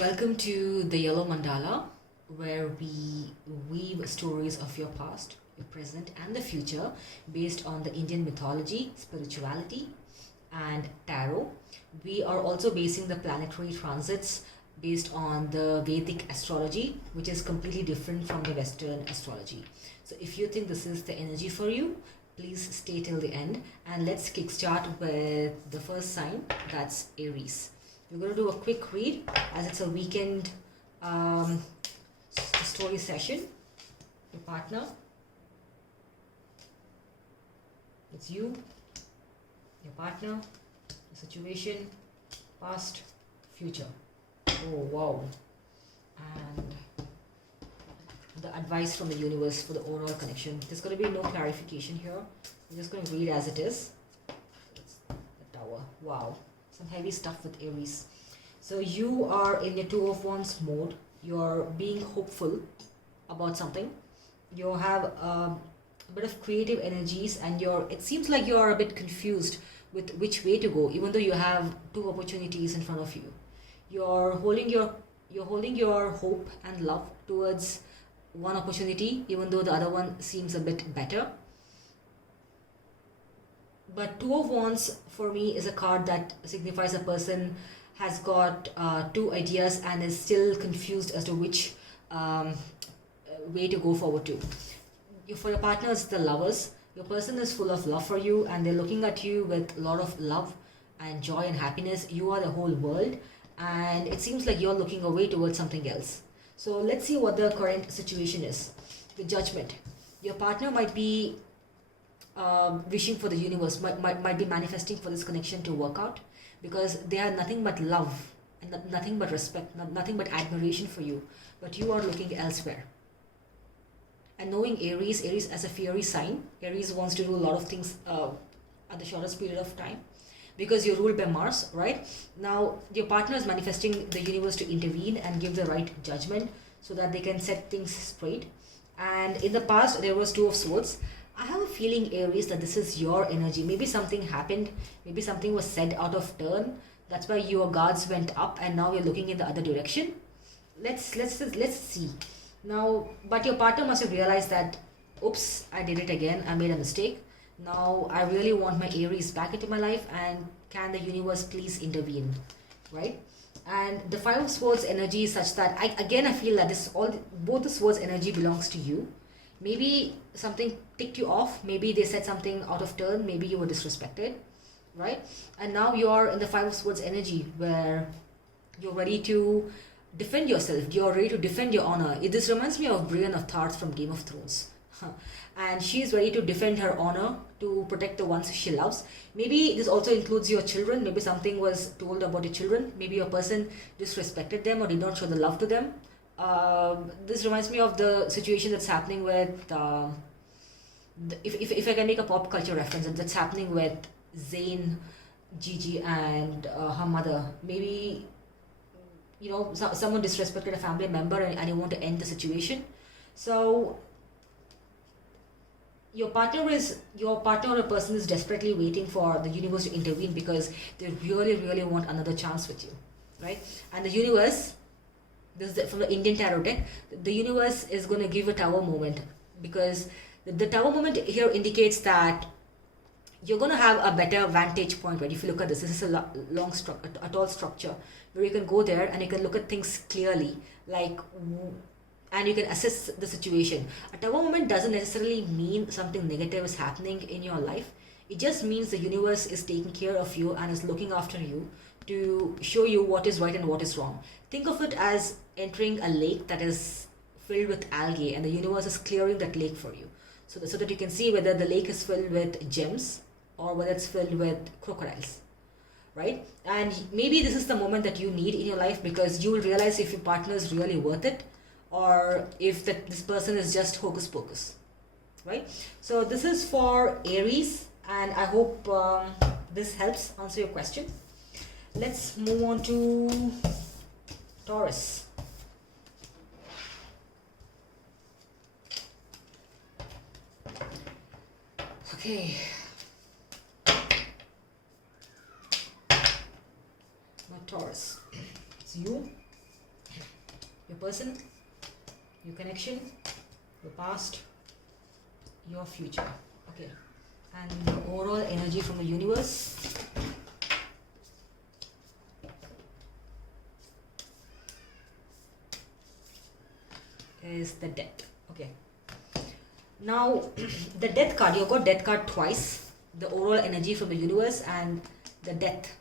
Welcome to the Yellow Mandala, where we weave stories of your past, your present, and the future based on the Indian mythology, spirituality, and tarot. We are also basing the planetary transits based on the Vedic astrology, which is completely different from the Western astrology. So, if you think this is the energy for you, please stay till the end, and let's kickstart with the first sign, that's Aries. We're going to do a quick read as it's a weekend story session. Your partner, it's you, your partner, your situation, past, future. Oh wow. And the advice from the universe for the overall connection. There's going to be no clarification here. I'm just going to read as it is. It's the Tower. Wow. Some heavy stuff with Aries. So you are in your Two of Wands mode. You're being hopeful about something. You have a bit of creative energies, and it seems like you're a bit confused with which way to go, even though you have two opportunities in front of you. You're holding your hope and love towards one opportunity, even though the other one seems a bit better. But Two of Wands for me is a card that signifies a person has got two ideas and is still confused as to which way to go forward to. For your partners, the Lovers, your person is full of love for you and they're looking at you with a lot of love and joy and happiness. You are the whole world, and it seems like you're looking away towards something else. So let's see what the current situation is. The Judgment. Your partner might be wishing for the universe, might be manifesting for this connection to work out, because they are nothing but love and nothing but respect, nothing but admiration for you, but you are looking elsewhere. And knowing Aries as a fiery sign, Aries wants to do a lot of things at the shortest period of time, because you're ruled by Mars, right? Now your partner is manifesting the universe to intervene and give the right judgment so that they can set things straight. And in the past there was Two of Swords. I have a feeling, Aries, that this is your energy. Maybe something happened, maybe something was said out of turn, that's why your guards went up and now you're looking in the other direction. Let's see now. But your partner must have realized that, oops, I did it again, I made a mistake. Now I really want my Aries back into my life, and can the universe please intervene, right? And the Five of Swords energy is such that I feel that both the swords energy belongs to you. Maybe something ticked you off, maybe they said something out of turn, maybe you were disrespected, right? And now you're in the Five of Swords energy where you're ready to defend yourself, you're ready to defend your honor. This reminds me of Brienne of Tarth from Game of Thrones. And she's ready to defend her honor, to protect the ones she loves. Maybe this also includes your children. Maybe something was told about your children. Maybe your person disrespected them or did not show the love to them. This reminds me of the situation that's happening with if I can make a pop culture reference, that's happening with Zayn, Gigi, and her mother. Maybe someone disrespected a family member and you want to end the situation. So your partner or a person is desperately waiting for the universe to intervene because they really want another chance with you, right? And the universe, this is from the Indian tarot deck, the universe is going to give a Tower moment, because the Tower moment here indicates that you're going to have a better vantage point. Right? If you look at this is a tall structure where you can go there and you can look at things clearly, and you can assess the situation. A Tower moment doesn't necessarily mean something negative is happening in your life. It just means the universe is taking care of you and is looking after you to show you what is right and what is wrong. Think of it as entering a lake that is filled with algae, and the universe is clearing that lake for you, so that you can see whether the lake is filled with gems or whether it's filled with crocodiles, right? And maybe this is the moment that you need in your life, because you will realize if your partner is really worth it, or if this person is just hocus pocus, right? So this is for Aries, and I hope this helps answer your question. Let's move on to Taurus. Okay. Taurus, it's you, person, your connection, your past, your future. Okay. And the overall energy from the universe. Is the death. Okay. Now, the death card, you got death card twice. The overall energy from the universe and the death,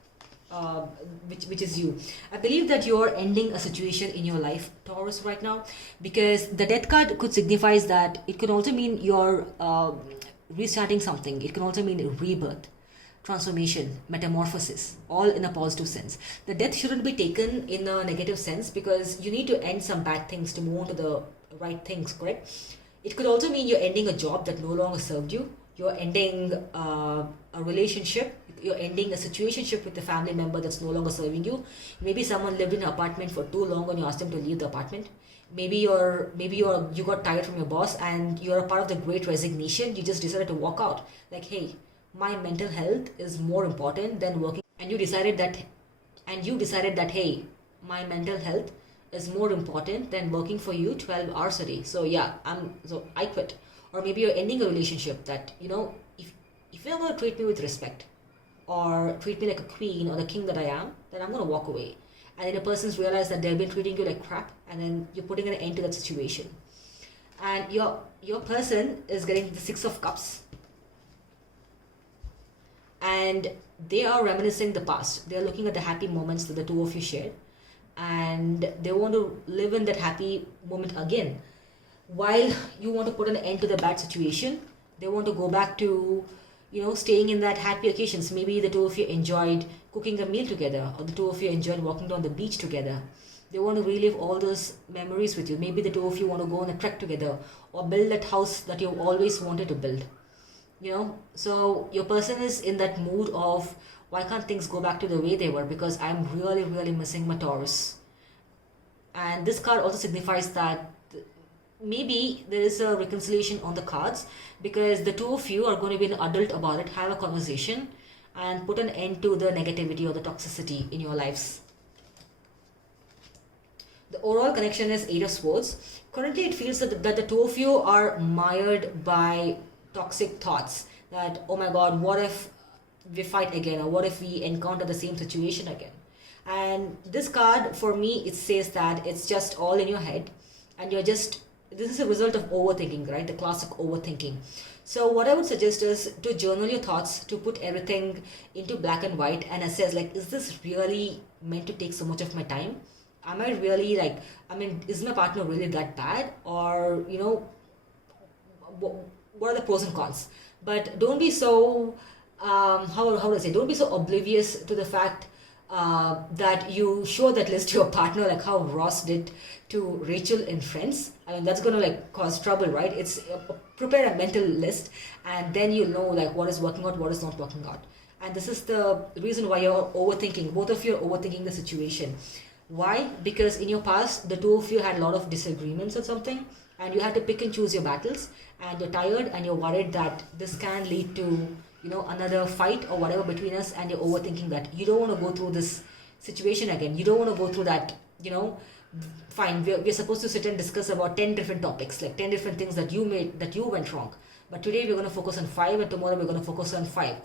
which is you. I believe that you're ending a situation in your life, Taurus, right now, because the death card could signify that it could also mean you're restarting something. It can also mean rebirth, transformation, metamorphosis, all in a positive sense. The death shouldn't be taken in a negative sense because you need to end some bad things to move on to the right things, correct? It could also mean you're ending a job that no longer served you. You're ending a relationship. You're ending a situationship with a family member that's no longer serving you. Maybe someone lived in an apartment for too long and you asked them to leave the apartment. Maybe you got tired from your boss and you're a part of the great resignation. You just decided to walk out. Like, hey, my mental health is more important than working. And you decided that, hey, my mental health is more important than working for you 12 hours a day. So yeah, I quit. Or maybe you're ending a relationship that, if you're going to treat me with respect or treat me like a queen or the king that I am, then I'm going to walk away. And then a person's realized that they've been treating you like crap, and then you're putting an end to that situation. And your person is getting the 6 of Cups. And they are reminiscing the past. They're looking at the happy moments that the two of you shared. And they want to live in that happy moment again. While you want to put an end to the bad situation, they want to go back to, staying in that happy occasions. Maybe the two of you enjoyed cooking a meal together, or the two of you enjoyed walking down the beach together. They want to relive all those memories with you. Maybe the two of you want to go on a trek together, or build that house that you've always wanted to build. So your person is in that mood of, why can't things go back to the way they were? Because I'm really, really missing my Taurus. And this card also signifies that maybe there is a reconciliation on the cards, because the two of you are going to be an adult about it, have a conversation, and put an end to the negativity or the toxicity in your lives. The overall connection is 8 of Swords. Currently, it feels that the two of you are mired by toxic thoughts. That, oh my God, what if we fight again? Or what if we encounter the same situation again? And this card, for me, it says that it's just all in your head. And this is a result of overthinking, right? The classic overthinking. So what I would suggest is to journal your thoughts, to put everything into black and white and assess, like, is this really meant to take so much of my time? Am I really is my partner really that bad? Or, what are the pros and cons? But don't be so, how do I say, don't be so oblivious to the fact that you show that list to your partner, like how Ross did to Rachel in Friends. That's going to cause trouble, right? It's prepare a mental list, and then you'll know what is working out, what is not working out. And this is the reason why you're overthinking. Both of you are overthinking the situation. Why? Because in your past, the two of you had a lot of disagreements or something, and you had to pick and choose your battles, and you're tired and you're worried that this can lead to another fight or whatever between us, and you're overthinking that. You don't want to go through this situation again. You don't want to go through that, fine, we're supposed to sit and discuss about 10 different topics, like 10 different things that you went wrong. But today we're going to focus on 5, and tomorrow we're going to focus on 5.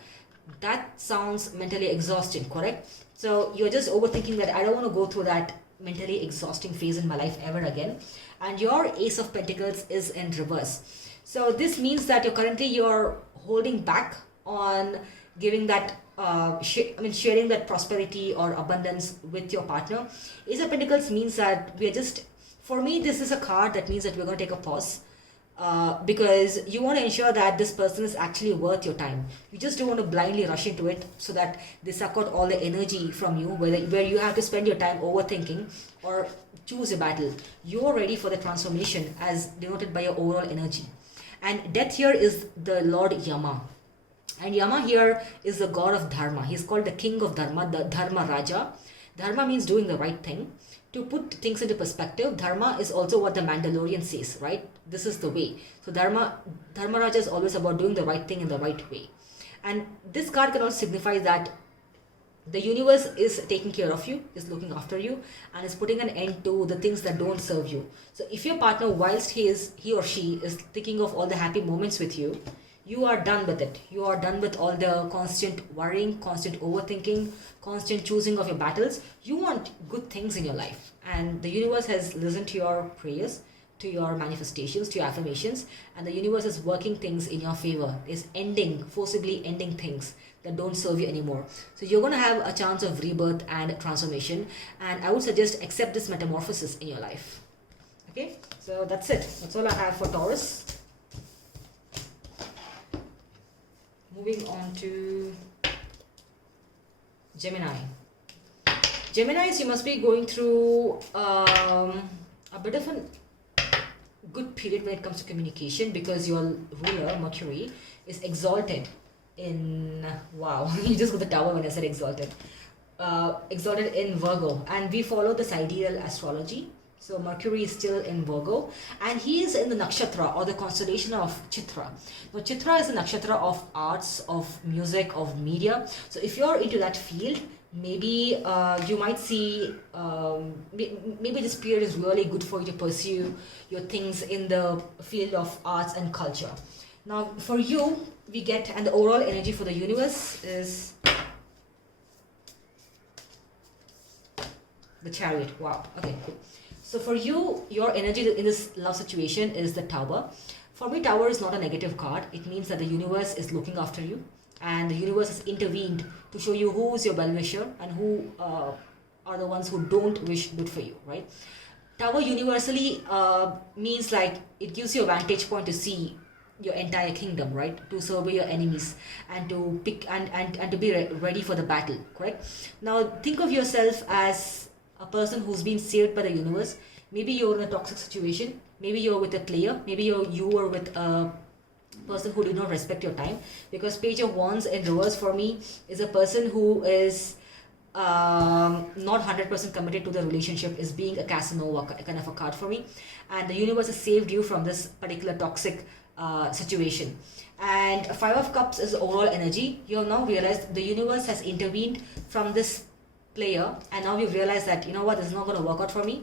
That sounds mentally exhausting, correct? So you're just overthinking that I don't want to go through that mentally exhausting phase in my life ever again. And your Ace of Pentacles is in reverse. So this means that you're holding back on giving that sharing that prosperity or abundance with your partner. Ace of Pentacles means that for me, this is a card that means that we're going to take a pause, because you want to ensure that this person is actually worth your time. You just don't want to blindly rush into it so that they suck out all the energy from you, where you have to spend your time overthinking or choose a battle. You're ready for the transformation as denoted by your overall energy. And death here is the Lord Yama. And Yama here is the god of Dharma. He's called the king of Dharma, the Dharma Raja. Dharma means doing the right thing. To put things into perspective, Dharma is also what the Mandalorian says, right? This is the way. So Dharma Raja is always about doing the right thing in the right way. And this card can also signify that The universe is taking care of you, is looking after you, and is putting an end to the things that don't serve you. So if your partner, whilst he or she is thinking of all the happy moments with you, you are done with it. You are done with all the constant worrying, constant overthinking, constant choosing of your battles. You want good things in your life, and the universe has listened to your prayers, to your manifestations, to your affirmations, and the universe is working things in your favor, is forcibly ending things that don't serve you anymore. So you're going to have a chance of rebirth and transformation, and I would suggest accept this metamorphosis in your life. Okay, so that's it. That's all I have for Taurus. Moving on to Gemini. Geminis, you must be going through a bit of a good period when it comes to communication, because your ruler, Mercury, is exalted in, wow, you just got the tower when I said exalted. Exalted in Virgo, and we follow the Sidereal astrology. So Mercury is still in Virgo, and he is in the nakshatra or the constellation of Chitra. Now Chitra is the nakshatra of arts, of music, of media. So if you're into that field, maybe you might see, maybe this period is really good for you to pursue your things in the field of arts and culture. Now for you, we get, and the overall energy for the universe is the Chariot. Wow, okay, cool. So for you, your energy in this love situation is the Tower. For me, Tower is not a negative card. It means that the universe is looking after you, and the universe has intervened to show you who is your well-wisher and who are the ones who don't wish good for you, right? Tower universally means like it gives you a vantage point to see your entire kingdom, right? To survey your enemies and to pick and to be ready for the battle, correct? Now think of yourself as a person who's been saved by the universe. Maybe you're in a toxic situation, maybe you're with a player, maybe you were with a person who did not respect your time, because Page of Wands in reverse for me is a person who is not 100% committed to the relationship, is being a Casanova kind of a card for me, and the universe has saved you from this particular toxic situation. And Five of Cups is overall energy. You have now realized the universe has intervened from this player, and now you've realized that, you know what, this is not going to work out for me.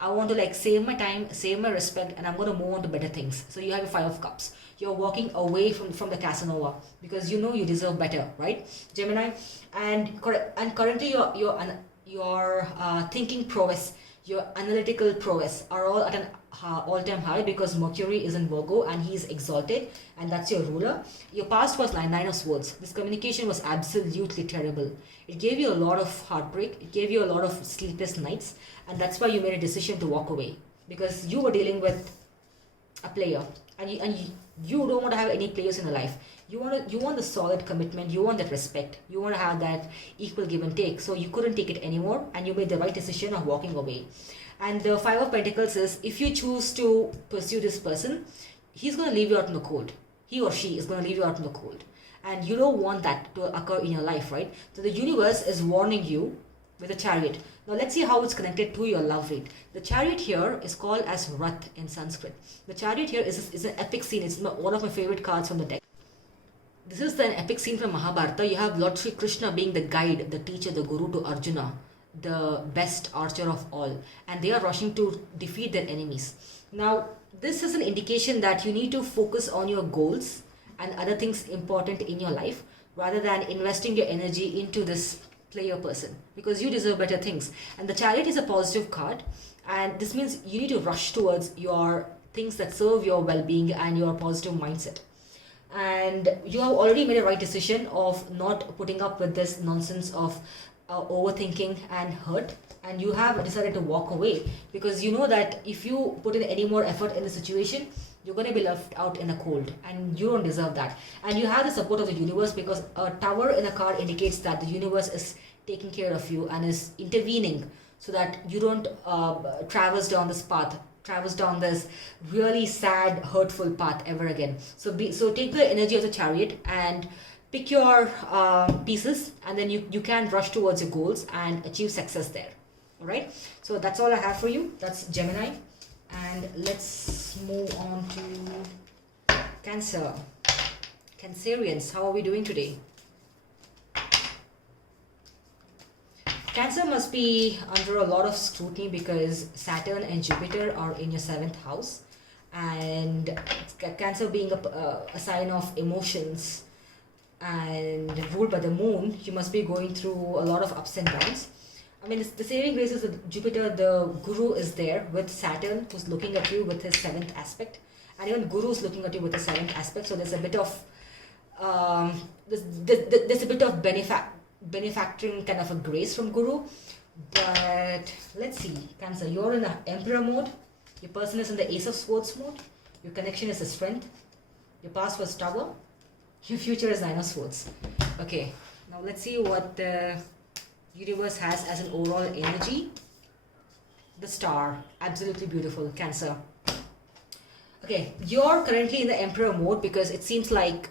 I want to like save my time, save my respect, and I'm going to move on to better things. So you have a Five of Cups. You're walking away from the Casanova because you know you deserve better, right, Gemini? And currently your thinking prowess, your analytical prowess are all at an all-time high, because Mercury is in Virgo and he is exalted, and that's your ruler. Your past was Nine of Swords. This communication was absolutely terrible. It gave you a lot of heartbreak. It gave you a lot of sleepless nights, and that's why you made a decision to walk away, because you were dealing with a player, and you don't want to have any players in your life. You want the solid commitment. You want that respect. You want to have that equal give and take. So you couldn't take it anymore, and you made the right decision of walking away. And the Five of Pentacles is, if you choose to pursue this person, he's going to leave you out in the cold. He or she is going to leave you out in the cold, and you don't want that to occur in your life, right? So the universe is warning you with a Chariot. Now let's see how it's connected to your love rate. The Chariot here is called as Rath in Sanskrit. The Chariot here is an epic scene. It's one of my favorite cards from the deck. This is an epic scene from Mahabharata. You have Lord Sri Krishna being the guide, the teacher, the guru to Arjuna, the best archer of all, and they are rushing to defeat their enemies. Now this is an indication that you need to focus on your goals and other things important in your life, rather than investing your energy into this player person, because you deserve better things. And the Chariot is a positive card, and this means you need to rush towards your things that serve your well-being and your positive mindset. And you have already made a right decision of not putting up with this nonsense of overthinking and hurt, and you have decided to walk away, because you know that if you put in any more effort in the situation, you're going to be left out in the cold, and you don't deserve that. And you have the support of the universe, because a tower in a card indicates that the universe is taking care of you and is intervening so that you don't traverse down this really sad, hurtful path ever again. So take the energy of the Chariot and pick your pieces, and then you can rush towards your goals and achieve success there. All right, so that's all I have for you. That's Gemini. And let's move on to Cancer. Cancerians, how are we doing today? Cancer must be under a lot of scrutiny because Saturn and Jupiter are in your 7th house, and Cancer being a sign of emotions and ruled by the moon, you must be going through a lot of ups and downs. I mean, the saving grace is with Jupiter, the Guru is there with Saturn, who's looking at you with his 7th aspect, and even Guru is looking at you with the 7th aspect. So there's a bit of there's a bit of benefactoring kind of a grace from Guru. But let's see, Cancer, you're in the Emperor mode. Your person is in the Ace of Swords mode. Your connection is a Strength. Your past was Tower. Your future is 9 of Swords. Okay, now let's see what the universe has as an overall energy. The Star, absolutely beautiful, Cancer. Okay, you're currently in the Emperor mode because it seems like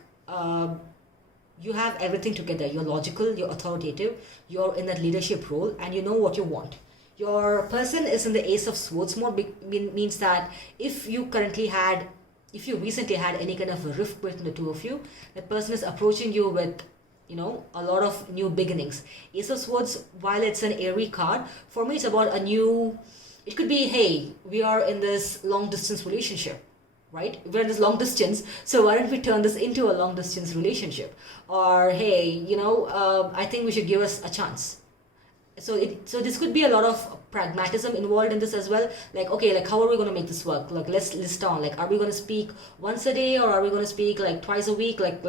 you have everything together. You're logical, you're authoritative, you're in that leadership role, and you know what you want. Your person is in the Ace of Swords mode, means that if you recently had any kind of a rift between the two of you, that person is approaching you with, you know, a lot of new beginnings. Ace of Swords, while it's an Aries card, for me it's about a new, it could be, hey, we are in this long distance relationship, right? We're in this long distance, so why don't we turn this into a long distance relationship? Or, hey, you know, I think we should give us a chance. So this could be a lot of pragmatism involved in this as well. Like, okay, like, how are we going to make this work? Like, let's list down, like, are we going to speak once a day, or are we going to speak like twice a week? Like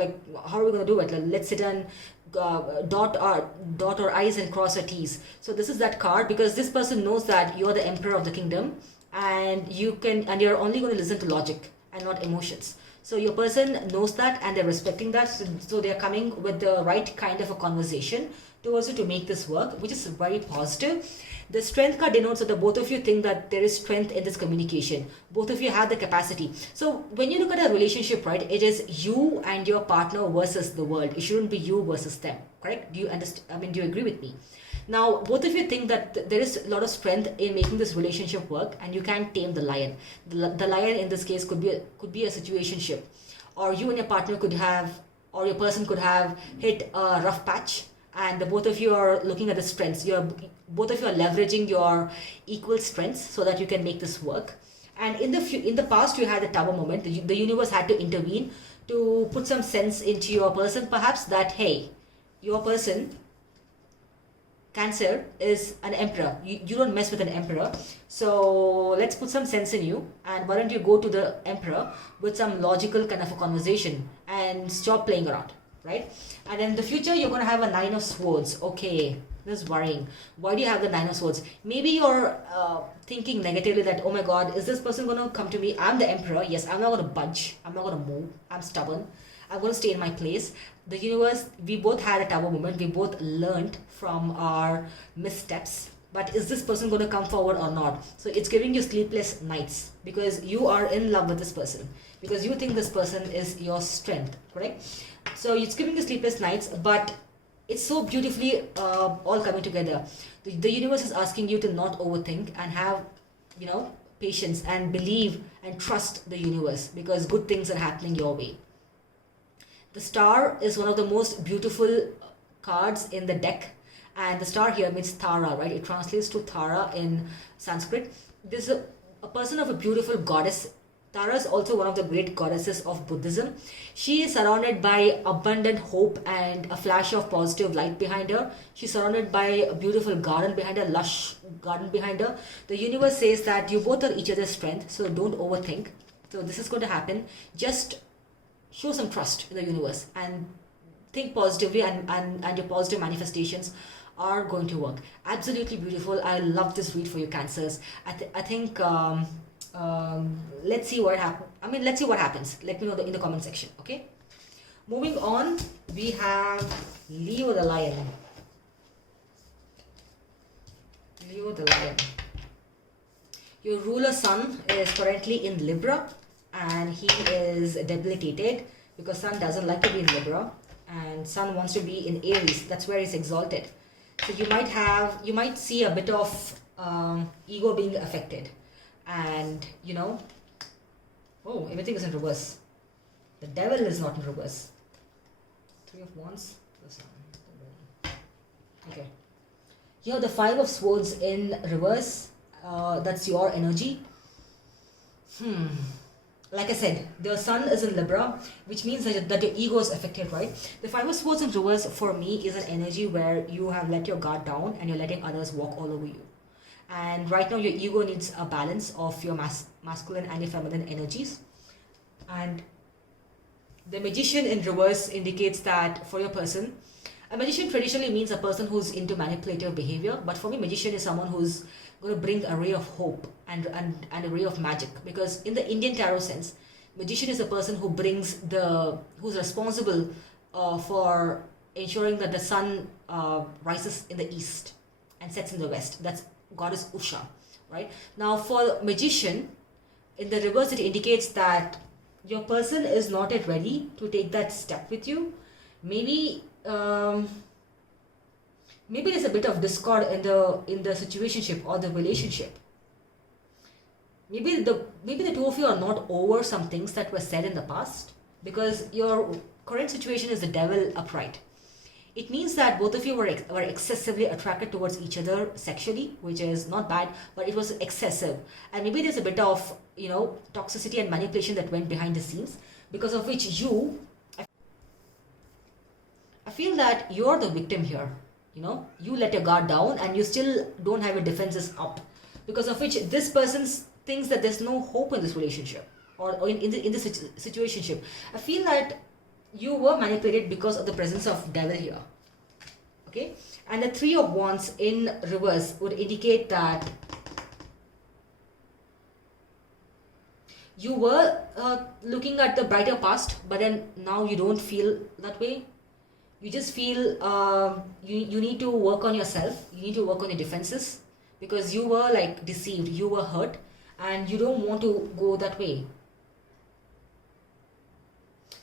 how are we going to do it? Like, let's sit and dot our I's and cross our T's. So this is that card, because this person knows that you're the emperor of the kingdom, and you're only going to listen to logic and not emotions. So your person knows that, and they're respecting that. So they're coming with the right kind of a conversation towards you to make this work, which is very positive. The Strength card denotes that the both of you think that there is strength in this communication. Both of you have the capacity. So when you look at a relationship, right, it is you and your partner versus the world. It shouldn't be you versus them, correct? Do you understand? I mean, do you agree with me? Now, both of you think that there is a lot of strength in making this relationship work, and you can tame the lion. The lion in this case could be a situationship, or you and your partner could have, or your person could have hit a rough patch, and the both of you are looking at the strengths. Both of you are leveraging your equal strengths so that you can make this work. And in the past, you had a Tower moment. The universe had to intervene to put some sense into your person, perhaps, that, hey, your person, Cancer, is an emperor. You don't mess with an emperor. So let's put some sense in you, and why don't you go to the emperor with some logical kind of a conversation and stop playing around, right? And in the future, you're going to have a 9 of Swords. Okay, this is worrying. Why do you have the 9 of Swords? Maybe you're thinking negatively that, oh my God, is this person going to come to me? I'm the emperor. Yes, I'm not going to budge. I'm not going to move. I'm stubborn. I'm going to stay in my place. The universe, we both had a Tower moment. We both learned from our missteps. But is this person going to come forward or not? So it's giving you sleepless nights because you are in love with this person, because you think this person is your strength, correct? So it's giving you sleepless nights, but it's so beautifully all coming together. The universe is asking you to not overthink and have, you know, patience and believe and trust the universe, because good things are happening your way. The Star is one of the most beautiful cards in the deck, and the star here means Tara, right? It translates to Tara in Sanskrit. This is a person of a beautiful goddess. Tara is also one of the great goddesses of Buddhism. She is surrounded by abundant hope and a flash of positive light behind her. She's surrounded by a beautiful garden behind her, lush garden behind her. The universe says that you both are each other's strength, so don't overthink. So this is going to happen. Just show some trust in the universe and think positively, and your positive manifestations are going to work. Absolutely beautiful. I love this read for you, Cancers. I think let's see what happens. Let's see what happens. Let me know in the comment section. Okay. Moving on, we have Leo the Lion. Leo the Lion. Your ruler sun is currently in Libra, and he is debilitated because Sun doesn't like to be in Libra, and Sun wants to be in Aries. That's where he's exalted. So you might see a bit of ego being affected, and everything is in reverse. The devil is not in reverse. 3 of Wands, the Sun, the Moon. Okay. You have the Five of Swords in reverse. That's your energy. Like I said, the sun is in Libra, which means that your ego is affected, right? The Five of Swords in reverse for me is an energy where you have let your guard down and you're letting others walk all over you. And right now your ego needs a balance of your masculine and your feminine energies. And the Magician in reverse indicates that for your person, a magician traditionally means a person who's into manipulative behavior, but for me, magician is someone who's going to bring a ray of hope and a ray of magic. Because in the Indian tarot sense, magician is a person who brings who's responsible for ensuring that the sun rises in the east and sets in the west. That's goddess Usha, right? Now for magician, in the reverse, it indicates that your person is not yet ready to take that step with you. Maybe there's a bit of discord in the situationship or the relationship. Maybe the two of you are not over some things that were said in the past, because your current situation is the devil upright. It means that both of you were excessively attracted towards each other sexually, which is not bad, but it was excessive. And maybe there's a bit of, toxicity and manipulation that went behind the scenes, because of which I feel that you're the victim here. You let your guard down and you still don't have your defenses up, because of which this person thinks that there's no hope in this relationship or in this situationship. I feel that you were manipulated because of the presence of devil here. Okay, and the Three of Wands in reverse would indicate that you were looking at the brighter past, but then now you don't feel that way. You just feel you need to work on yourself. You need to work on your defenses, because you were like deceived, you were hurt, and you don't want to go that way.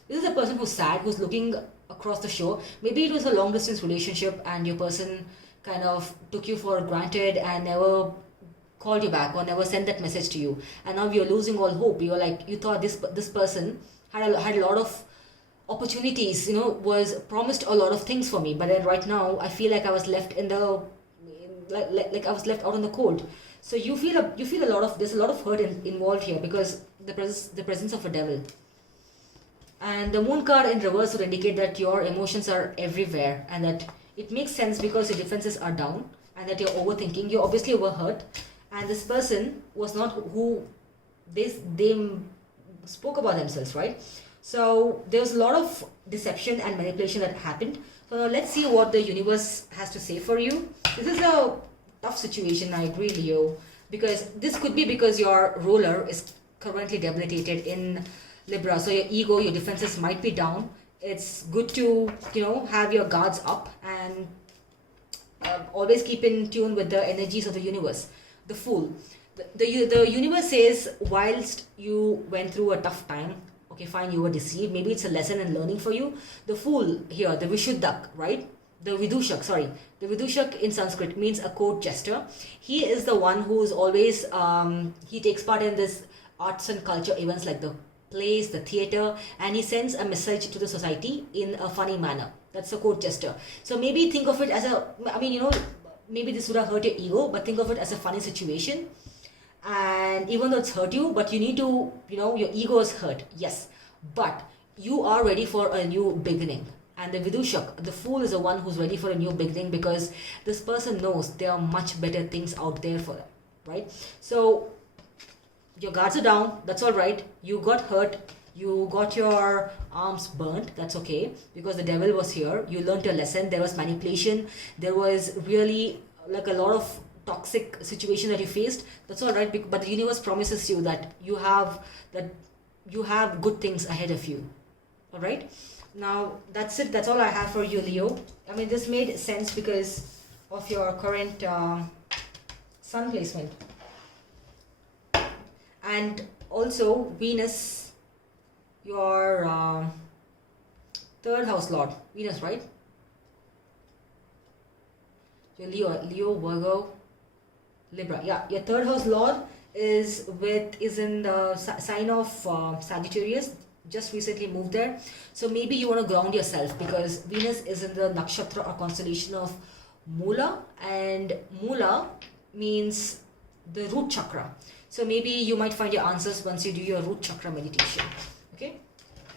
This is a person who's sad, who's looking across the shore. Maybe it was a long distance relationship and your person kind of took you for granted and never called you back or never sent that message to you. And now you're losing all hope. You're like, you thought this person had a lot of opportunities, was promised a lot of things for me. But then right now I feel like I was left like I was left out in the cold. So you feel a lot of, there's a lot of hurt involved here, because the presence of a devil. And the Moon card in reverse would indicate that your emotions are everywhere, and that it makes sense because your defenses are down and that you're overthinking. You obviously were hurt, and this person was not who they spoke about themselves, right? So there was a lot of deception and manipulation that happened. So now let's see what the universe has to say for you. This is a tough situation, I agree, Leo, because this could be because your ruler is currently debilitated in Libra, so your ego, your defenses might be down. It's good to have your guards up and always keep in tune with the energies of the universe. The Fool, the universe says, whilst you went through a tough time, okay, fine, you were deceived, maybe it's a lesson and learning for you. The Fool here, the Vishuddhak, right? The Vidushak in Sanskrit means a court jester. He is the one who's always he takes part in this arts and culture events like the plays, the theater, and he sends a message to the society in a funny manner. That's a court jester. So maybe think of it as maybe this would have hurt your ego, but think of it as a funny situation. And even though it's hurt you, but you need to, your ego is hurt, yes, but you are ready for a new beginning. And the Vidushak, the Fool, is the one who's ready for a new beginning, because this person knows there are much better things out there for them, right? So your guards are down, that's all right. You got hurt, you got your arms burnt, that's okay, because the devil was here. You learned your lesson. There was manipulation, there was really like a lot of toxic situation that you faced. That's all right, but the universe promises you that you have good things ahead of you. All right, now that's it. That's all I have for you, Leo. I mean, this made sense because of your current sun placement. And also Venus, your third house lord, Venus, right? Your Leo, Virgo, Libra. Yeah, your third house lord is in the sign of Sagittarius. Just recently moved there. So maybe you want to ground yourself, because Venus is in the nakshatra or constellation of Mula, and Mula means the root chakra. So maybe you might find your answers once you do your root chakra meditation. Okay,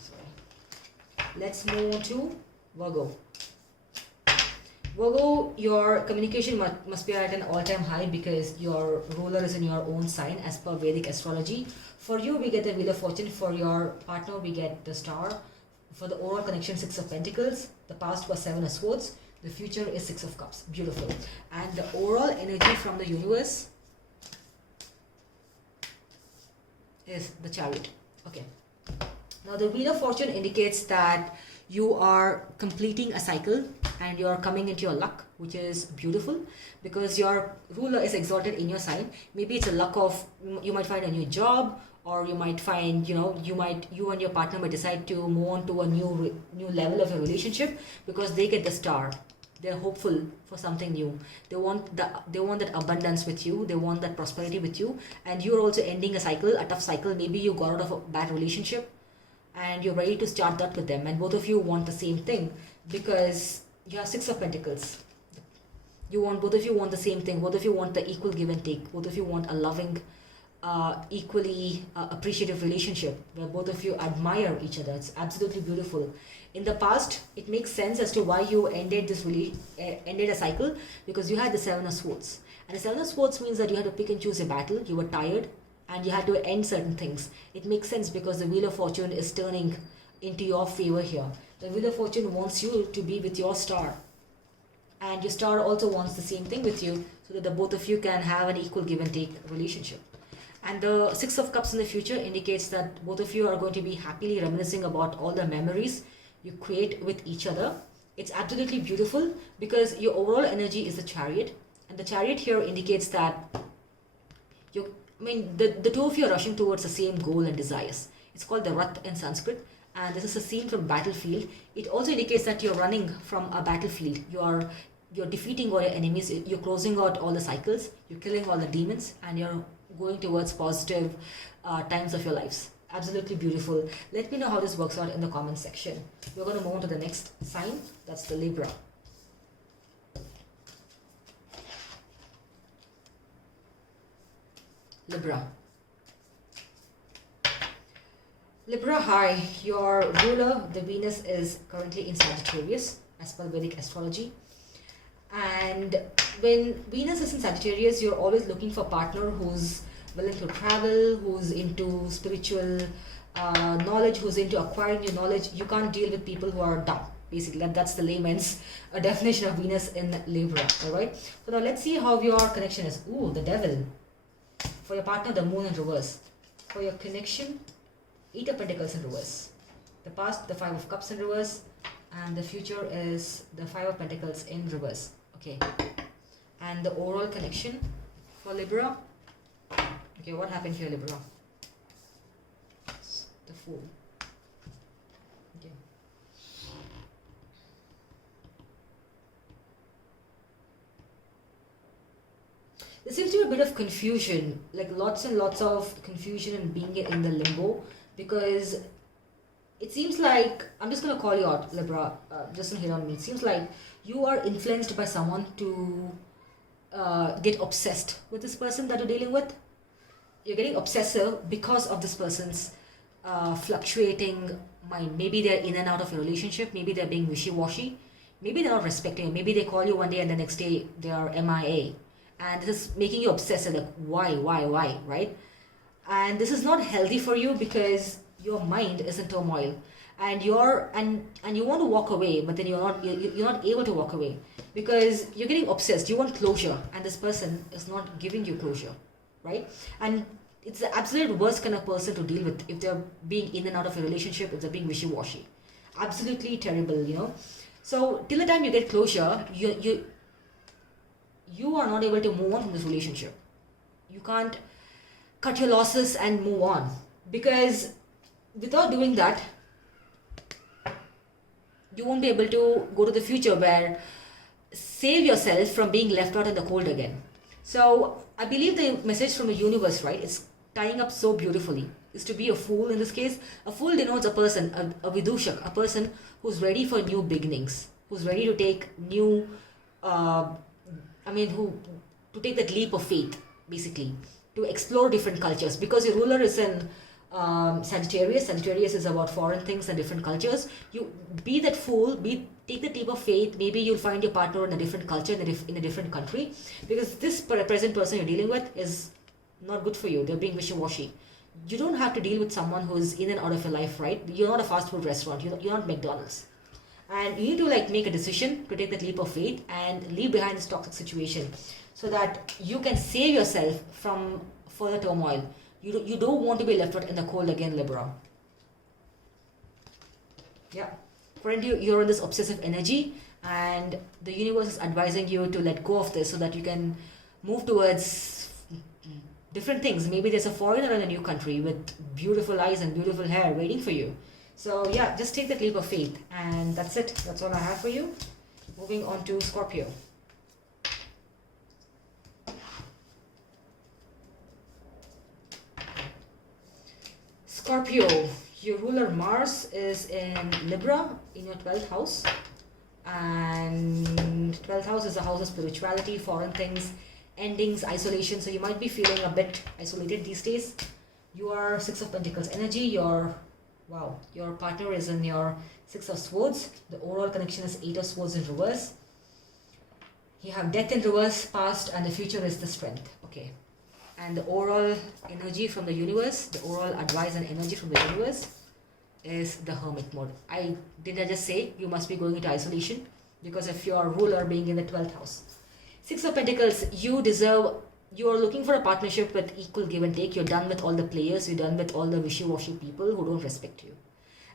sorry. Let's move on to Virgo. Virgo, your communication must be at an all-time high because your ruler is in your own sign as per Vedic astrology. For you, we get the Wheel of Fortune. For your partner, we get the Star. For the overall connection, 6 of Pentacles. The past was 7 of Swords. The future is 6 of Cups. Beautiful. And the overall energy from the universe is the Chariot. Okay. Now, the Wheel of Fortune indicates that you are completing a cycle and you're coming into your luck, which is beautiful because your ruler is exalted in your sign. Maybe it's a luck of, you might find a new job, or you might find, you and your partner might decide to move on to a new level of a relationship because they get the Star. They're hopeful for something new. They want that abundance with you. They want that prosperity with you, and you're also ending a cycle, a tough cycle. Maybe you got out of a bad relationship and you're ready to start that with them, and both of you want the same thing because you have 6 of Pentacles. Both of you want the same thing. Both of you want the equal give and take. Both of you want a loving, equally appreciative relationship where both of you admire each other. It's absolutely beautiful. In the past, it makes sense as to why you ended a cycle, because you had the 7 of Swords. And the 7 of Swords means that you had to pick and choose a battle. You were tired and you had to end certain things. It makes sense because the Wheel of Fortune is turning into your favor here. The Wheel of Fortune wants you to be with your Star, and your Star also wants the same thing with you, so that the both of you can have an equal give and take relationship. And the 6 of Cups in the future indicates that both of you are going to be happily reminiscing about all the memories you create with each other. It's absolutely beautiful because your overall energy is the Chariot, and the Chariot here indicates that the two of you are rushing towards the same goal and desires. It's called the Rath in Sanskrit, and this is a scene from battlefield. It also indicates that you're running from a battlefield. You're defeating all your enemies. You're closing out all the cycles. You're killing all the demons, and you're going towards positive times of your lives. Absolutely beautiful. Let me know how this works out in the comment section. We're going to move on to the next sign. That's the Libra. Libra, hi. Your ruler, the Venus, is currently in Sagittarius as per Vedic astrology. And when Venus is in Sagittarius, you're always looking for a partner who's willing to travel, who's into spiritual knowledge, who's into acquiring new knowledge. You can't deal with people who are dumb. Basically, that's the layman's definition of Venus in Libra. Alright. So now let's see how your connection is. Ooh, the Devil. For your partner, the Moon in reverse. For your connection, 8 of Pentacles in reverse. The past, the 5 of Cups in reverse. And the future is the 5 of Pentacles in reverse. Okay. And the overall connection for Libra. Okay, what happened here, Libra? The Fool. Okay. There seems to be a bit of confusion, like lots and lots of confusion and being in the limbo, because it seems like, I'm just going to call you out, Libra, just don't hit on me. It seems like you are influenced by someone to get obsessed with this person that you're dealing with. You're getting obsessive because of this person's fluctuating mind. Maybe they're in and out of a relationship. Maybe they're being wishy-washy. Maybe they're not respecting you. Maybe they call you one day and the next day they are MIA. And this is making you obsessive, like why, right? And this is not healthy for you because your mind is in turmoil. And you want to walk away, but then you're not able to walk away because you're getting obsessed. You want closure, and this person is not giving you closure, right? And it's the absolute worst kind of person to deal with if they're being in and out of a relationship, if they're being wishy-washy. Absolutely terrible, So till the time you get closure, you are not able to move on from this relationship. You can't cut your losses and move on, because without doing that, you won't be able to go to the future where save yourself from being left out in the cold again. So I believe the message from the universe, right, it's tying up so beautifully, is to be a fool in this case. A fool denotes a person, a vidushak, a person who's ready for new beginnings, who's ready to take new to take that leap of faith, basically, to explore different cultures, because your ruler is in Sagittarius. Sagittarius is about foreign things and different cultures. You be that fool, take the leap of faith. Maybe you'll find your partner in a different culture, in a different country, because this present person you're dealing with is not good for you. They're being wishy-washy. You don't have to deal with someone who's in and out of your life, right? You're not a fast food restaurant. You're not McDonald's. And you need to make a decision to take that leap of faith and leave behind this toxic situation, so that you can save yourself from further turmoil. You don't want to be left out in the cold again, Libra. Yeah. Currently, you're in this obsessive energy, and the universe is advising you to let go of this so that you can move towards different things. Maybe there's a foreigner in a new country with beautiful eyes and beautiful hair waiting for you. So yeah, just take that leap of faith, and that's it. That's all I have for you. Moving on to Scorpio. Scorpio, your ruler Mars is in Libra in your 12th house, and 12th house is a house of spirituality, foreign things, endings, isolation. So you might be feeling a bit isolated these days. You are 6 of Pentacles energy. Your partner is in your 6 of Swords. The overall connection is 8 of Swords in reverse. You have death in reverse, past, and the future is the strength. Okay. And the overall energy from the universe, the overall advice and energy from the universe is the hermit mode. Did I just say you must be going into isolation because of your ruler being in the 12th house? 6 of Pentacles, you are looking for a partnership with equal give and take. You're done with all the players. You're done with all the wishy-washy people who don't respect you.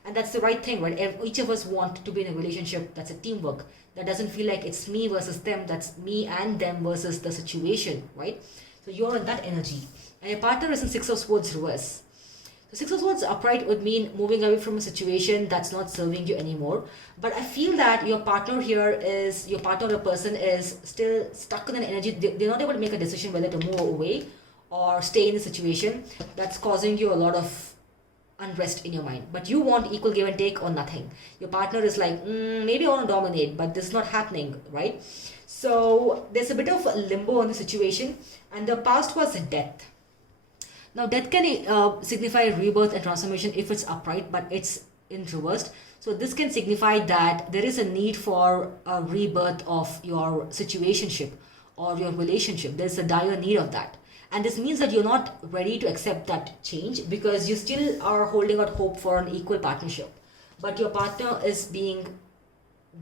And that's the right thing, right? Each of us want to be in a relationship that's a teamwork. That doesn't feel like it's me versus them. That's me and them versus the situation, right? So you're in that energy. And your partner is in 6 of Swords reverse. So 6 of Swords upright would mean moving away from a situation that's not serving you anymore. But I feel that your partner or person is still stuck in an energy. They're not able to make a decision whether to move away or stay in the situation. That's causing you a lot of unrest in your mind. But you want equal give and take or nothing. Your partner is like, maybe I want to dominate, but this is not happening, right? So there's a bit of a limbo on the situation. And the past was death. Now death can signify rebirth and transformation if it's upright, but it's in reversed. So this can signify that there is a need for a rebirth of your situationship or your relationship. There's a dire need of that. And this means that you're not ready to accept that change because you still are holding out hope for an equal partnership. But your partner is being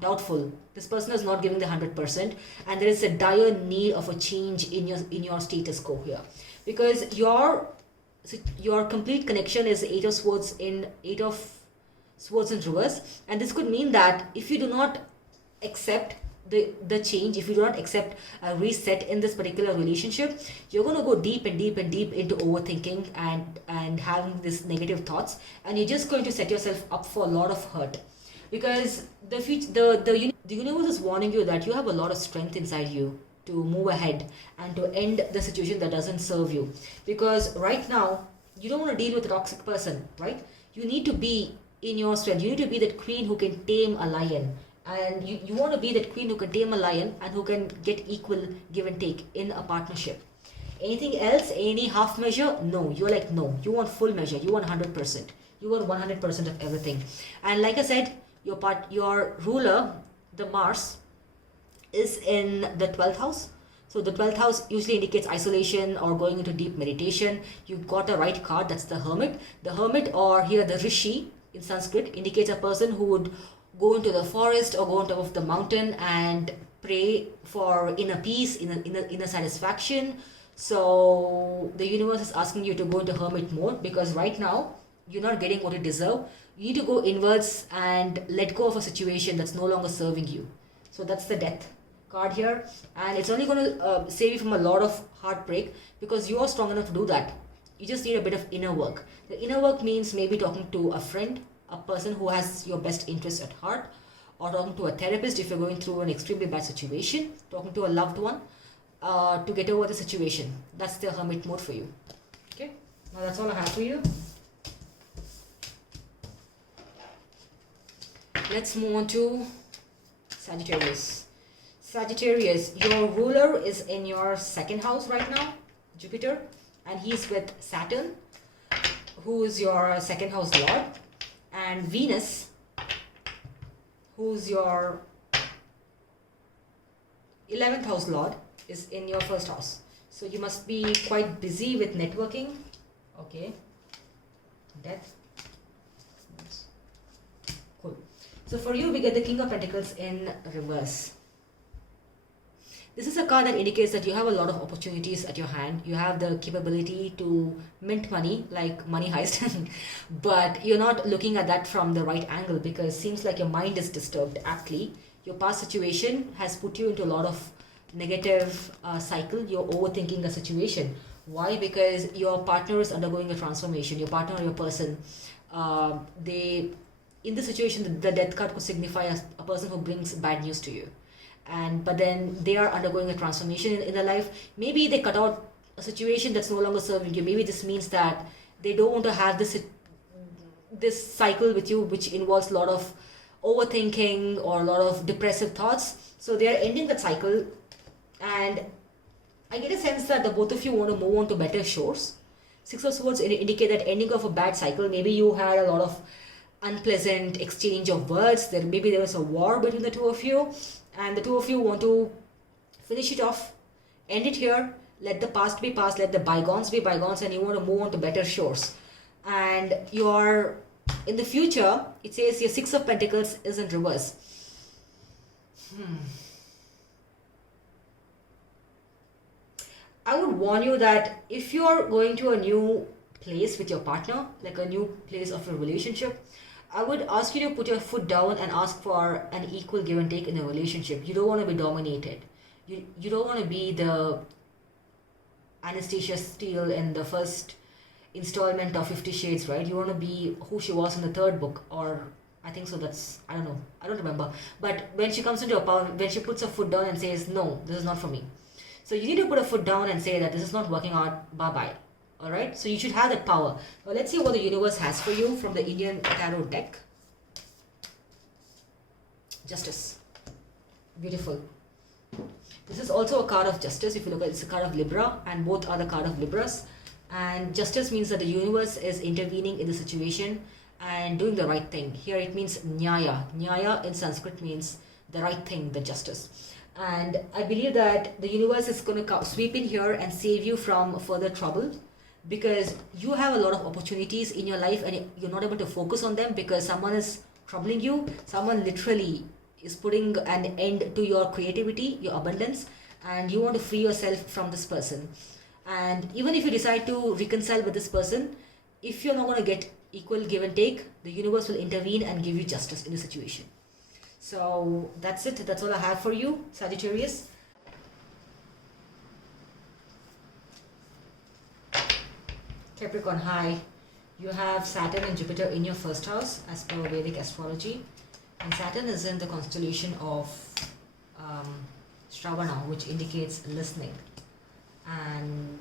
doubtful. This person is not giving the 100%, and there is a dire need of a change in your status quo here, because your complete connection is 8 of Swords in reverse, and this could mean that if you do not accept the change, if you do not accept a reset in this particular relationship, you're going to go deep and deep and deep into overthinking and having these negative thoughts, and you're just going to set yourself up for a lot of hurt. Because the universe is warning you that you have a lot of strength inside you to move ahead and to end the situation that doesn't serve you. Because right now, you don't want to deal with a toxic person, right? You need to be in your strength. You need to be that queen who can tame a lion. And you want to be that queen who can tame a lion and who can get equal give and take in a partnership. Anything else, any half measure? No. You're like, no. You want full measure. You want 100%. You want 100% of everything. And like I said, your ruler, the Mars, is in the 12th house. So the 12th house usually indicates isolation or going into deep meditation. You got the right card, that's the Hermit. The Hermit, or here the Rishi in Sanskrit, indicates a person who would go into the forest or go on top of the mountain and pray for inner peace, inner satisfaction. So the universe is asking you to go into hermit mode, because right now you're not getting what you deserve. You need to go inwards and let go of a situation that's no longer serving you. So that's the death card here, and it's only going to save you from a lot of heartbreak, because you are strong enough to do that. You just need a bit of inner work. The inner work means maybe talking to a friend, a person who has your best interest at heart, or talking to a therapist if you're going through an extremely bad situation, talking to a loved one to get over the situation. That's the hermit mode for you. Okay, now that's all I have for you. Let's move on to Sagittarius. Sagittarius, your ruler is in your second house right now, Jupiter, and he's with Saturn, who is your second house lord, and Venus, who's your 11th house lord, is in your first house. So you must be quite busy with networking. Okay. Death. Cool. So for you, we get the King of Pentacles in reverse. This is a card that indicates that you have a lot of opportunities at your hand. You have the capability to mint money, like Money Heist, but you're not looking at that from the right angle because it seems like your mind is disturbed. Aptly, your past situation has put you into a lot of negative cycle. You're overthinking the situation. Why? Because your partner is undergoing a transformation. Your partner or your person, they, in this situation, the death card could signify a person who brings bad news to you. But then they are undergoing a transformation in their life. Maybe they cut out a situation that's no longer serving you. Maybe this means that they don't want to have this cycle with you, which involves a lot of overthinking or a lot of depressive thoughts. So they are ending that cycle, and I get a sense that the both of you want to move on to better shores. Six of Swords indicate that ending of a bad cycle. Maybe you had a lot of unpleasant exchange of words. Maybe there was a war between the two of you. And the two of you want to finish it off, end it here, let the past be past, let the bygones be bygones, and you want to move on to better shores. And you're, in the future, it says your Six of Pentacles is in reverse. I would warn you that if you're going to a new place with your partner, like a new place of a relationship, I would ask you to put your foot down and ask for an equal give and take in a relationship. You don't want to be dominated. You don't want to be the Anastasia Steele in the first installment of 50 Shades, right? You want to be who she was in the third book, or I think so. That's, I don't know. I don't remember. But when she comes into her power, when she puts her foot down and says, no, this is not for me. So you need to put a foot down and say that this is not working out. Bye-bye. Alright, so you should have that power. Now let's see what the universe has for you from the Indian Tarot deck. Justice. Beautiful. This is also a card of Justice. If you look at it, it's a card of Libra, and both are the card of Libras. And Justice means that the universe is intervening in the situation and doing the right thing. Here it means Nyaya. Nyaya in Sanskrit means the right thing, the justice. And I believe that the universe is going to sweep in here and save you from further trouble, because you have a lot of opportunities in your life and you're not able to focus on them because someone is troubling you. Someone literally is putting an end to your creativity, your abundance, and you want to free yourself from this person. And even if you decide to reconcile with this person, if you're not going to get equal give and take, the universe will intervene and give you justice in the situation. So that's it. That's all I have for you, Sagittarius. Capricorn, hi. You have Saturn and Jupiter in your first house as per Vedic Astrology. And Saturn is in the constellation of Shravana, which indicates listening. And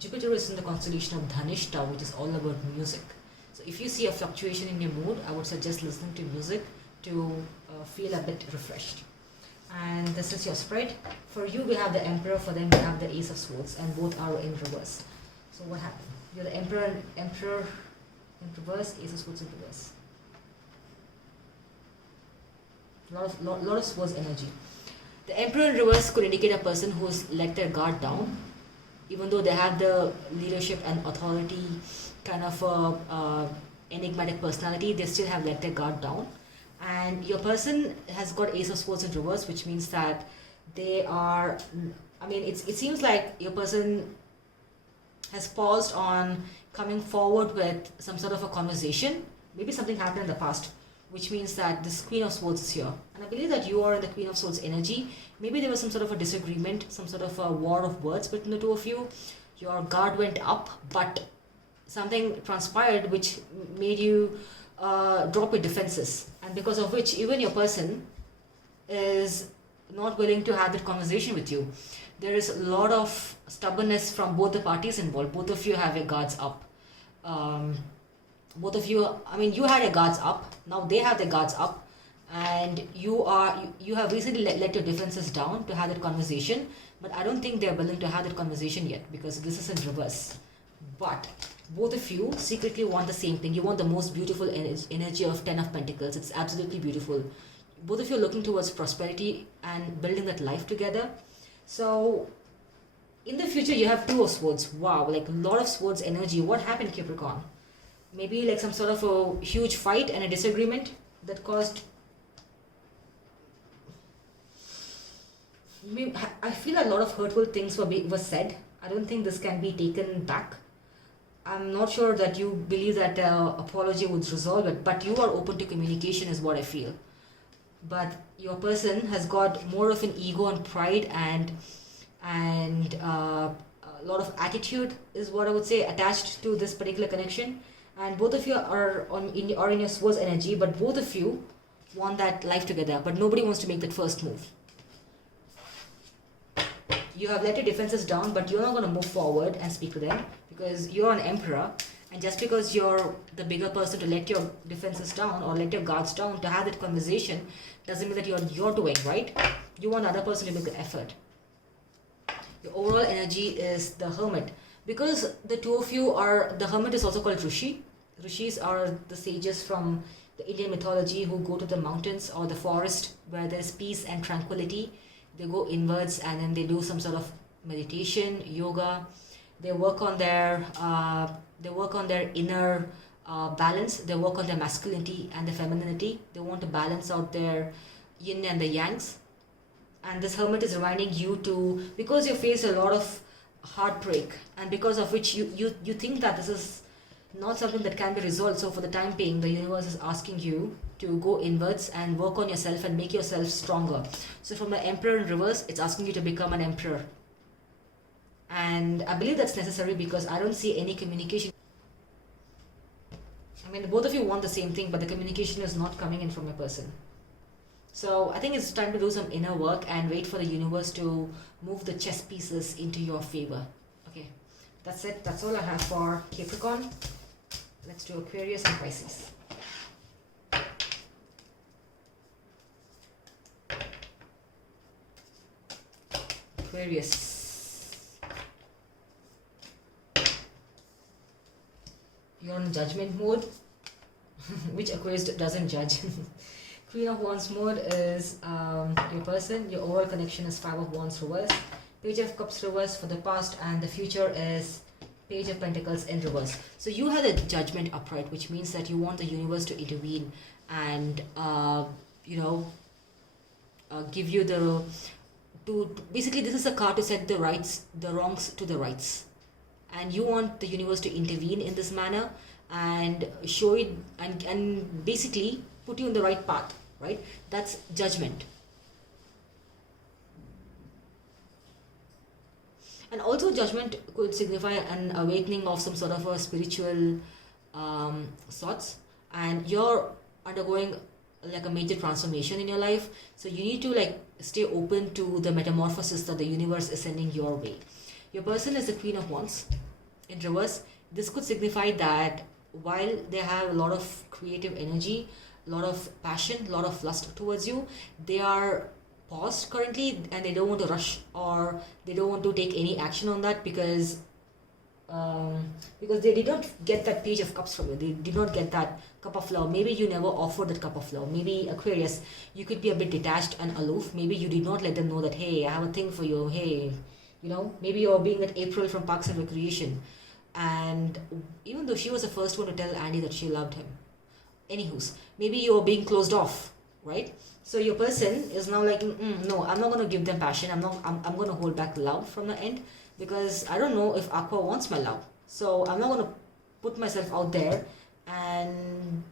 Jupiter is in the constellation of Dhanishta, which is all about music. So if you see a fluctuation in your mood, I would suggest listening to music to feel a bit refreshed. And this is your spread. For you, we have the Emperor. For them, we have the Ace of Swords, and both are in reverse. So what happened? You're the Emperor in reverse, Ace of Swords in reverse. Lot of Swords energy. The Emperor in reverse could indicate a person who's let their guard down, even though they have the leadership and authority kind of enigmatic personality. They still have let their guard down. And your person has got Ace of Swords in reverse, which means that they are, I mean, it seems like your person has paused on coming forward with some sort of a conversation. Maybe something happened in the past, which means that this Queen of Swords is here. And I believe that you are in the Queen of Swords energy. Maybe there was some sort of a disagreement, some sort of a war of words between the two of you. Your guard went up, but something transpired which made you drop your defenses. And because of which, even your person is not willing to have that conversation with you. There is a lot of stubbornness from both the parties involved. Both of you have your guards up. Both of you, I mean, you had your guards up. Now they have their guards up. and you have recently let your defenses down to have that conversation, but I don't think they're willing to have that conversation yet because this is in reverse. But both of you secretly want the same thing. You want the most beautiful energy of 10 of Pentacles. It's absolutely beautiful. Both of you are looking towards prosperity and building that life together. So in the future you have 2 of Swords. Wow, like a lot of Swords energy. What happened, Capricorn? Maybe like some sort of a huge fight and a disagreement that caused... I feel a lot of hurtful things were said. I don't think this can be taken back. I'm not sure that you believe that apology would resolve it, but you are open to communication is what I feel. But your person has got more of an ego and pride and a lot of attitude is what I would say attached to this particular connection. And both of you are in your Swords energy, but both of you want that life together, but nobody wants to make that first move. You have let your defenses down, but you're not going to move forward and speak to them because you're an emperor. And just because you're the bigger person to let your defenses down or let your guards down to have that conversation doesn't mean that you're doing, right? You want the other person to make the effort. Your overall energy is the Hermit. Because the 2 of you are... The Hermit is also called Rishi. Rishis are the sages from the Indian mythology who go to the mountains or the forest where there's peace and tranquility. They go inwards and then they do some sort of meditation, yoga. They work on their inner balance. They work on their masculinity and their femininity. They want to balance out their yin and the yangs. And this Hermit is reminding you to, because you face a lot of heartbreak and because of which you think that this is not something that can be resolved. So for the time being, the universe is asking you to go inwards and work on yourself and make yourself stronger. So from the Emperor in reverse, it's asking you to become an emperor. And I believe that's necessary because I don't see any communication. I mean, both of you want the same thing, but the communication is not coming in from a person. So I think it's time to do some inner work and wait for the universe to move the chess pieces into your favor. Okay, that's it. That's all I have for Capricorn. Let's do Aquarius and Pisces. Aquarius. You're in judgment mode, which Aquarius doesn't judge. Queen of Wands mode is your person. Your overall connection is 5 of Wands reverse. Page of Cups reverse for the past, and the future is Page of Pentacles in reverse. So you have a judgment upright, which means that you want the universe to intervene and give you the basically this is a card to set the wrongs to the rights, and you want the universe to intervene in this manner and show it and basically put you in the right path, right? That's judgment. And also judgment could signify an awakening of some sort of a spiritual sorts, and you're undergoing like a major transformation in your life, so you need to like stay open to the metamorphosis that the universe is sending your way. Your person is the Queen of Wands in reverse. This could signify that while they have a lot of creative energy, a lot of passion, a lot of lust towards you, they are paused currently and they don't want to rush or they don't want to take any action on that because they did not get that Page of Cups from you. They did not get that cup of love. Maybe you never offered that cup of love. Maybe Aquarius, you could be a bit detached and aloof. Maybe you did not let them know that, hey, I have a thing for you. Hey, maybe you're being that April from Parks and Recreation. And even though she was the first one to tell Andy that she loved him. Anywho's, maybe you're being closed off, right? So your person is now like, no, I'm not going to give them passion. I'm going to hold back love from the end because I don't know if Aqua wants my love. So I'm not going to put myself out there and,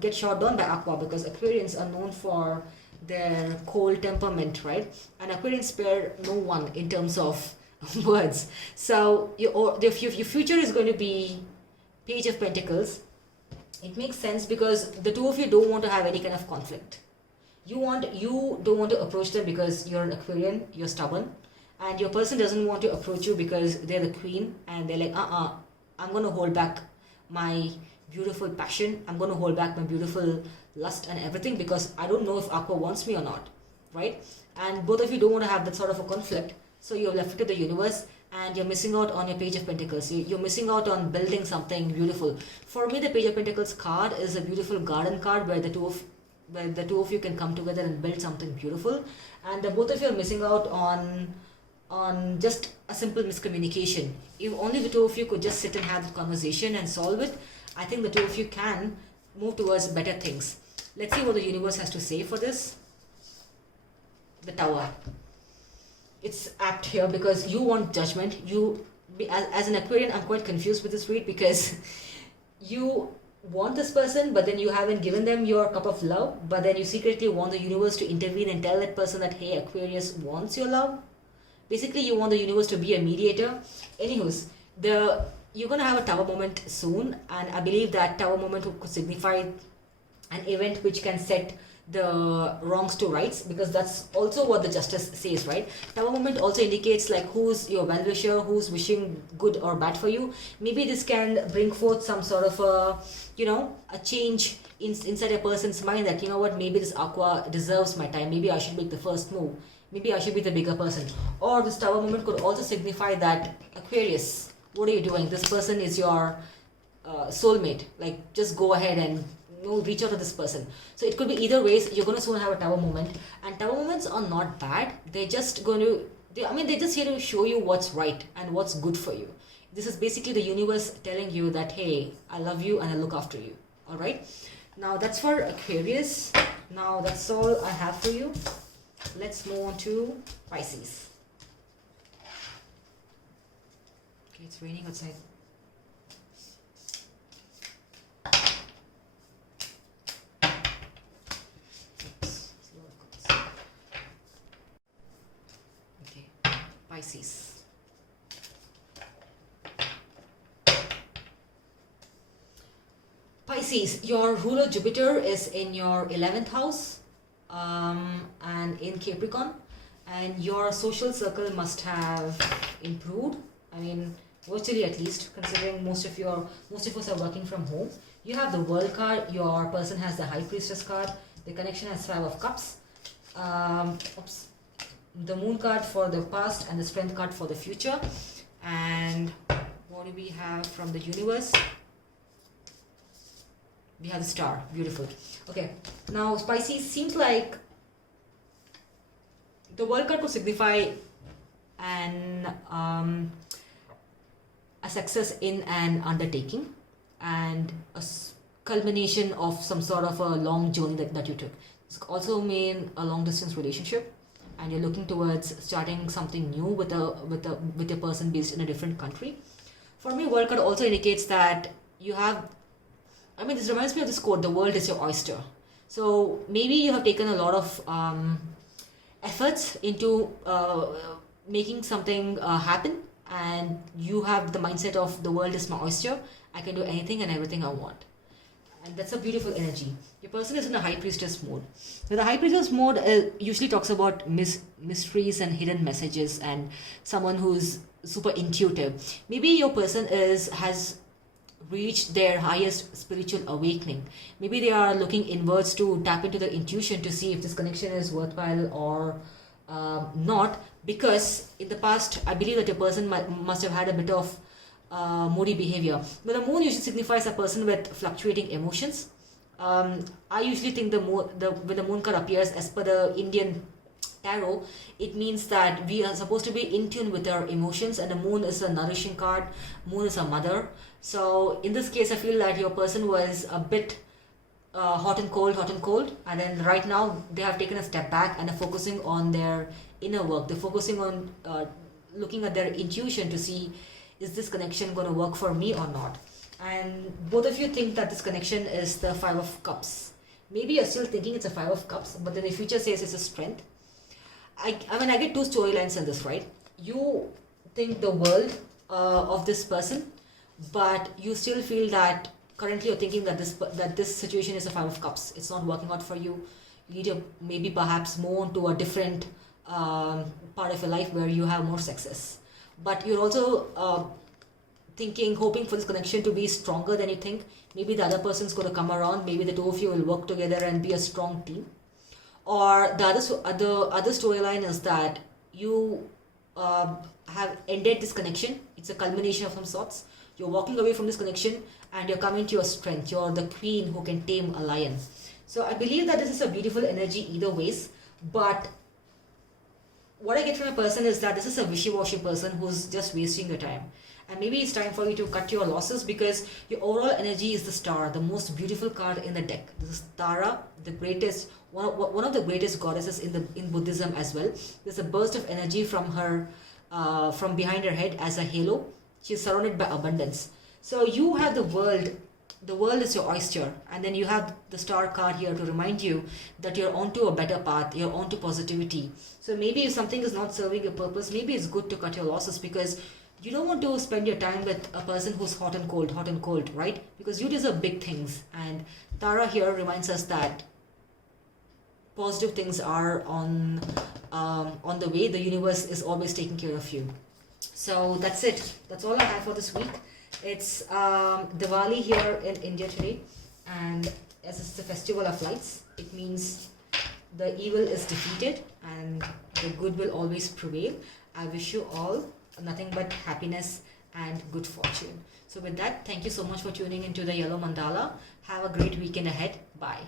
get shot down by Aqua because Aquarians are known for their cold temperament, right? And Aquarians spare no one in terms of words. So your future is going to be Page of Pentacles. It makes sense because the two of you don't want to have any kind of conflict. You don't want to approach them because you're an Aquarian, you're stubborn, and your person doesn't want to approach you because they're the queen and they're like, I'm going to hold back my beautiful passion. I'm going to hold back my beautiful lust and everything, because I don't know if Aqua wants me or not, right? And both of you don't want to have that sort of a conflict, so you're left it to the universe, and you're missing out on your Page of Pentacles. You're missing out on building something beautiful. For me, the Page of Pentacles card is a beautiful garden card where the two of you can come together and build something beautiful, and the both of you are missing out on just a simple miscommunication. If only the two of you could just sit and have the conversation and solve it, I think the two of you can move towards better things. Let's see what the universe has to say for this. The Tower. It's apt here because you want judgment. As an Aquarian, I'm quite confused with this read, because you want this person, but then you haven't given them your cup of love, but then you secretly want the universe to intervene and tell that person that, hey, Aquarius wants your love. Basically, you want the universe to be a mediator. Anywho's, you're going to have a Tower moment soon, and I believe that Tower moment could signify an event which can set the wrongs to rights, because that's also what the Justice says, right? Tower moment also indicates like who's your well-wisher, who's wishing good or bad for you. Maybe this can bring forth some sort of a change inside a person's mind, that, you know what, maybe this Aqua deserves my time, maybe I should make the first move, maybe I should be the bigger person. Or this Tower moment could also signify that, Aquarius, what are you doing? This person is your soulmate. Like, just go ahead and reach out to this person. So it could be either ways. You're going to soon have a Tower moment, and Tower moments are not bad. They're just going to, they're just here to show you what's right and what's good for you. This is basically the universe telling you that, hey, I love you and I look after you. All right. Now that's for Aquarius. Now that's all I have for you. Let's move on to Pisces. Okay, it's raining outside. Pisces. Pisces, your ruler Jupiter is in your 11th house and in Capricorn, and your social circle must have improved. I mean, virtually at least, considering most of us are working from home. You have the World card, your person has the High Priestess card, the connection has 5 of Cups. The Moon card for the past and the Strength card for the future. And what do we have from the universe? We have the Star. Beautiful. Okay, now Pisces, seems like the World card could signify a success in an undertaking and a culmination of some sort of a long journey that you took. This could also mean a long distance relationship, and you're looking towards starting something new with a person based in a different country. For me, World card also indicates that you have, this reminds me of this quote, the world is your oyster. So maybe you have taken a lot of efforts into making something happen, and you have the mindset of the world is my oyster, I can do anything and everything I want. And that's a beautiful energy. Your person is in a High Priestess mode. Now, the High Priestess mode usually talks about mysteries and hidden messages, and someone who's super intuitive. Maybe your person has reached their highest spiritual awakening. Maybe they are looking inwards to tap into their intuition to see if this connection is worthwhile or not. Because in the past, I believe that your person must have had a bit of moody behavior. But the moon usually signifies a person with fluctuating emotions. I usually think when the moon card appears, as per the Indian tarot, it means that we are supposed to be in tune with our emotions, and the moon is a nourishing card. Moon is a mother. So in this case, I feel that your person was a bit hot and cold, and then right now they have taken a step back and are focusing on their inner work. They're focusing on looking at their intuition to see, is this connection going to work for me or not? And both of you think that this connection is the 5 of Cups. Maybe you're still thinking it's a 5 of Cups, but then the future says it's a Strength. I get two storylines in this, right? You think the world of this person, but you still feel that currently you're thinking that this situation is a 5 of Cups. It's not working out for you. You need to maybe perhaps move on to a different part of your life where you have more success. But you're also thinking, hoping for this connection to be stronger than you think. Maybe the other person's going to come around. Maybe the two of you will work together and be a strong team. Or the other storyline is that you have ended this connection. It's a culmination of some sorts. You're walking away from this connection and you're coming to your strength. You're the queen who can tame a lion. So I believe that this is a beautiful energy either ways. But what I get from a person is that this is a wishy-washy person who's just wasting your time. And maybe it's time for you to cut your losses, because your overall energy is the Star, the most beautiful card in the deck. This is Tara, the greatest, one of the greatest goddesses in Buddhism as well. There's a burst of energy from her, from behind her head as a halo. She's surrounded by abundance. So you have the world is your oyster, and then you have the Star card here to remind you that you're onto a better path, you're onto positivity. So maybe if something is not serving your purpose, maybe it's good to cut your losses, because you don't want to spend your time with a person who's hot and cold, right? Because you deserve big things. And Tara here reminds us that positive things are on the way. The universe is always taking care of you. So that's it. That's all I have for this week. It's Diwali here in India today, and as it's the festival of lights, it means the evil is defeated and the good will always prevail. I wish you all nothing but happiness and good fortune. So with that, thank you so much for tuning into the Yellow Mandala. Have a great weekend ahead. Bye.